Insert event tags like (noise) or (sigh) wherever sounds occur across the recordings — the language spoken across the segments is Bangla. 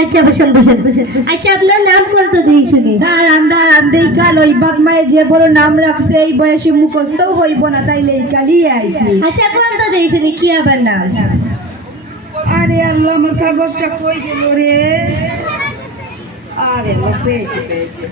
আচ্ছা বসেন বসেন। বসেন আচ্ছা আপনার নাম দিই শুনি। দাঁড়ান দাঁড়ান দেখাল ওই বাপ মায়ের যে বড় নাম রাখছে এই বয়সে মুখস্থ হইব না তাইলে এই কালি আইছি। আচ্ছা দিই শুনি কি আবার নাম? আরে আল্লাহ আমার কাগজটা কই গেল রে? আরে আল্লাহ পেয়েছি পেয়েছি।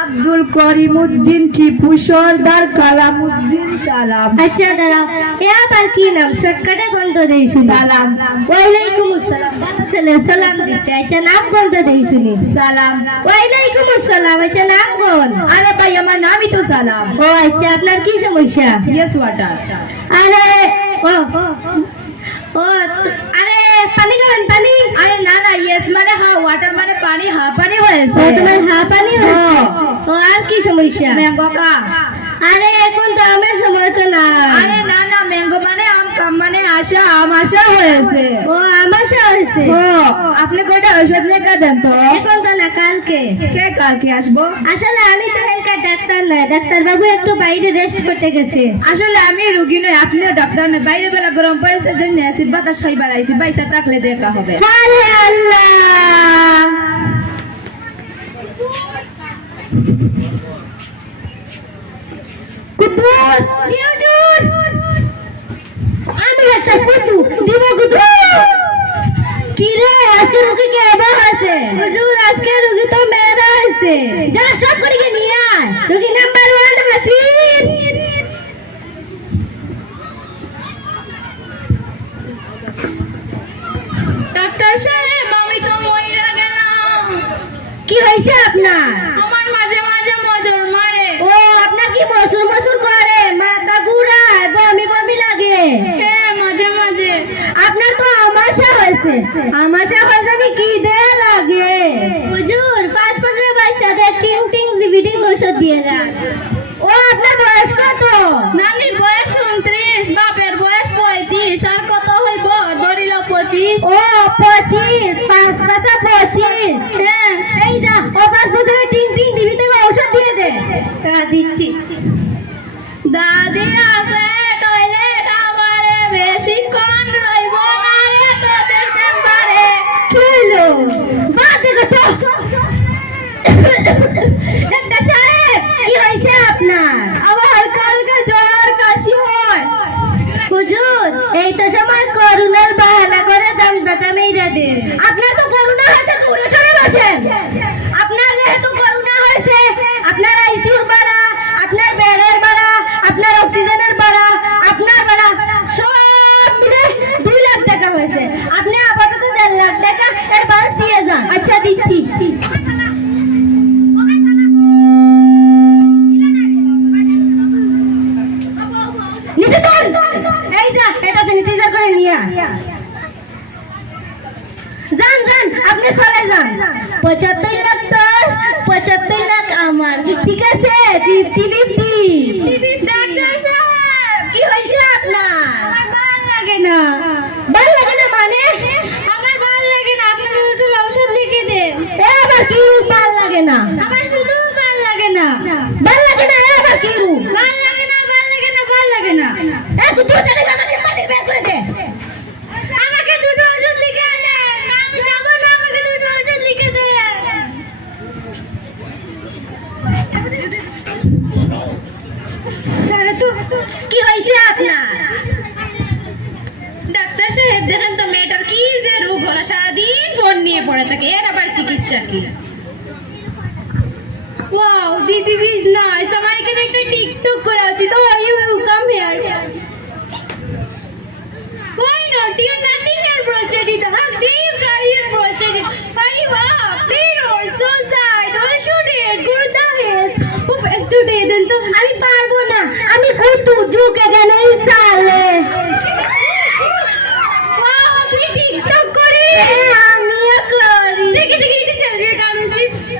আব্দুল করিম উদ্দিন টিপু সর্দার কালাম উদ্দিন সালাম। আচ্ছা দাঁড়াও। এ আবার কি নাম? শর্টকাটে কোনটা দিই শুনি। সালাম। ওয়ালাইকুম আসসালাম ছেলে সালাম দিছে। আচ্ছা নাম কোনটা দিই শুনি। সালাম। ওয়ালাইকুম আসসালাম আচ্ছা নাম কোন আরে ভাই আমার নামই তো সালাম। ও আচ্ছা আপনার কি সমস্যা? ইয়েস ওয়াটার আরে ও ও আরে পানি খাবেন পানি? আরে না না ইয়েস মানে হা ওয়াটার মানে পানি হা পানি হয়েছে। তোমার হা পানি হয়েছে? ও আর কি সমস্যা? ম্যাঙ্গো কা আরে এখন তো আমার সময় তো না। আরে না না ম্যাঙ্গো মানে আম কাম মানে আশা আম আশা হয়েছে। ও আমার সা হয়েছে? ও আপনি কয়টা ঔষধ লেখা দেন তো? এখন তো না কালকে। কে কালকে আসব? আসলে আমি তো এখানকার ডাক্তার নয় ডাক্তার বাবু একটু বাইরে রেস্ট করতে গেছে। আসলে আমি রুগী নই আপনিও ডাক্তার নয় বাইরে বেলা গরম পড়েছে জন্য আসি বাতাস খাইবার আইসি বাইসা থাকলে দেখা হবে। আল্লাহ কুতুস জি হুজুর আমি একটা কুতু দিব কুতু কি রে আজকে রুগী কে এবার আছে হুজুর আজকে রুগী তো যা সব করে নিয়ে আয়। রুগী নাম্বার ওয়ান হাজির। ডাক্তার সাহেব আমি তো মইরা গেলাম। কি হয়েছে আপনার? আমার মাঝে মাঝে মজর মারে। ও আপনার কি মসুর মসুর করে? মাথা ঘুরায় বমি বমি লাগে। হ্যাঁ মাঝে মাঝে। আপনার তো আমাশা হয়েছে। আমাশা হয়েছে কি কি দে লাগে হুজুর পাঁচ বছরের বাচ্চাদের টিং টিং বিডিং ওষুধ দিয়ে যান ও আপনার বয়স কত? নানির বয়স উনত্রিশ বাপের বয়স পঁয়ত্রিশ আর কত হইব? ধরিল পঁচিশ। ও পঁচিশ পাঁচ পাঁচা পঁচিশ। হ্যাঁ। এই যা ও পাঁচ দিয়ে দে। তা দিচ্ছি। দাদি আছে টয়লেট আমারে বেশিক্ষণ রইব না রে তোদের চেম্বারে কি হলো বাদে কথা। (coughs) ডাক্তার সাহেব কি হয়েছে আপনার আবার হালকা হালকা জ্বর কাশি হয় হুজুর এই তো সময় করুণার বাহানা করে দাম দাটা মেয়েরা দেন আপনার তো করুণা আছে, দূরে সরে বসেন। যান যান আপনি চলে যান। পঁচাত্তর লাখ তোর পঁচাত্তর লাখ আমার। ঠিক আছে ফিফটি ফিফটি কি হয়েছে আপনার? ভালো লাগে না। ভালো লাগে না মানে? আমার ভালো লাগে না আপনি দুটো ঔষধ লিখে দেন। এ আবার কি ভালো লাগে না? আমার শুধু ভালো লাগে না। ভালো লাগে না এ আবার কি রূপ? ভালো লাগে না ভালো লাগে না ভালো লাগে না। এ তুই তো ছেড়ে আমার মাটি বের করে দে আমাকে দুটো ওষুধ লিখে দেন আমি যাব না আমাকে দুটো ওষুধ লিখে দেন ছাড়ে তো, কি হয়েছে আপনার? ডাক্তার সাহেব, দেখেন তো মেয়েটার কি যে রোগ হলো। সারাদিন ফোন নিয়ে পড়ে থাকে, এর আবার চিকিৎসা কি? ওয়াও দিদি দিস নাইস আমার এখানে একটা টিকটক করা উচিত ও you you come here Why not? You're nothing in proceeded. How একটু দিয়ে দেন তো। আমি পারব না। আমি কুতু ঝুঁকে গেলে সালে। Wow, আপনি টিকটক করে। আমিও করি। দেখি দেখি এটা চালিয়ে গান উচিত কি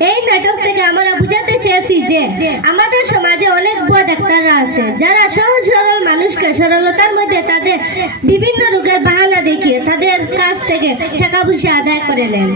এই নাটক থেকে আমরা বুঝাতে চেয়েছি যে আমাদের সমাজে অনেক ভুয়া ডাক্তাররা আছে, যারা সহজ সরল মানুষকে সরলতার মধ্যে তাদের বিভিন্ন রোগের বাহানা দেখিয়ে তাদের কাছ থেকে টাকা পয়সা আদায় করে নেন